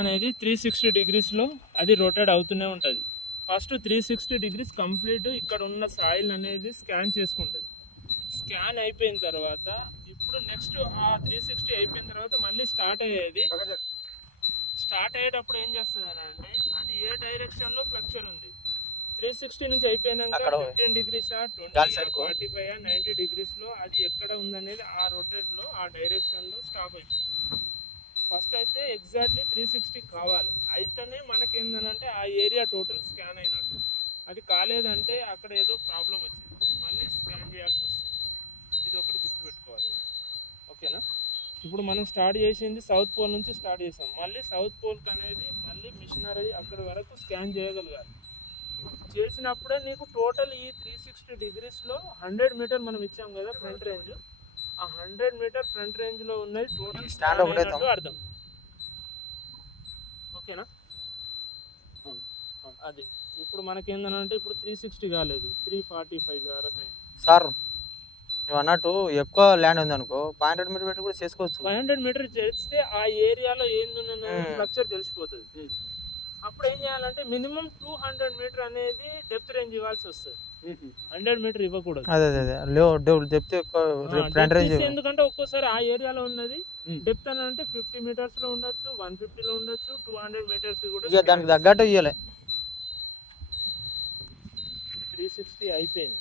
అనేది 360 degrees అది rotate అవుతూనే ఉంటుంది. ఫస్ట్ 360 degrees కంప్లీట్ ఇక్కడ ఉన్న సాయిల్ అనేది స్కాన్ చేసుకుంటుంది. స్కాన్ అయిపోయిన తర్వాత ఇప్పుడు నెక్స్ట్ ఆ 360 అయిపోయిన తర్వాత మళ్ళీ స్టార్ట్ అయ్యేటప్పుడు ఏం చేస్తుంది అని అంటే అది ఏ డైరెక్షన్లో ఫ్లక్చర్ ఉంది. 360 నుంచి అయిపోయినాక 15 degrees 20 45 90 degrees అది ఎక్కడ ఉందనేది ఆ రొటేట్లో ఆ డైరెక్షన్లో స్టాప్ అయిపోతుంది. ఫస్ట్ అయితే ఎగ్జాక్ట్లీ 360 కావాలి, అయితేనే మనకేందనంటే ఆ ఏరియా టోటల్ స్కాన్ అయినట్టు. అది కాలేదంటే అక్కడ ఏదో ప్రాబ్లం వచ్చింది, మళ్ళీ స్కాన్ చేయాల్సి వస్తుంది. ఇది ఒకటి గుర్తుపెట్టుకోవాలి, ఓకేనా? ఇప్పుడు మనం స్టార్ట్ చేసింది సౌత్ పోల్ నుంచి స్టార్ట్ చేసాం. మళ్ళీ సౌత్ పోల్కి అనేది మళ్ళీ మిషనరీ అక్కడి వరకు స్కాన్ చేయగలగాలి. చేసినప్పుడే నీకు టోటల్ ఈ 360 degrees 100 మీటర్ మనం ఇచ్చాం కదా ఫ్రంట్ రేంజ్, ఆ 100 మీటర్ ఫ్రంట్ రేంజ్ లో ఉన్నది టోటల్ స్టాండ్ అయినట్టు అర్థం, ఓకేనా? అది ఇప్పుడు మనకేందనంటే ఇప్పుడు 360 కాలేదు, 345 వరకు అయింది. సార్ నువ్వు అన్నట్టు ఎక్కువ ల్యాండ్ ఉంది అనుకో 500 మీటర్ పెట్టి కూడా చేసుకోవచ్చు. 500 మీటర్ చేస్తే ఆ ఏరియాలో ఏందున్న స్ట్రక్చర్ తెలిసిపోతుంది. అప్పుడు ఏం చేయాలంటే మినిమం 200 మీటర్ అనేది డెప్త్ రేంజ్ ఇవ్వాల్సి వస్తుంది. 100 మీటర్ ఇవ్వకూడదు. ఎందుకంటే ఒక్కోసారి ఆ ఏరియాలో ఉన్నది డెప్త్ అని అంటే 50 మీటర్స్ లో ఉండొచ్చు, 150 లో ఉండొచ్చు, 200 మీటర్స్ కూడా దానికి తగ్గట్టు ఇవ్వాలి. 360 అయిపోయింది.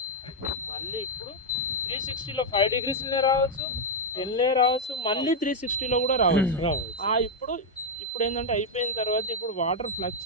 మళ్ళీ ఇప్పుడు 360 లో 5 degrees రావచ్చు, 10 రావచ్చు, మళ్ళీ 360 లో కూడా రావచ్చు. ఇప్పుడు ఏంటంటే అయిపోయిన తర్వాత ఇప్పుడు వాటర్ ఫ్లక్చర్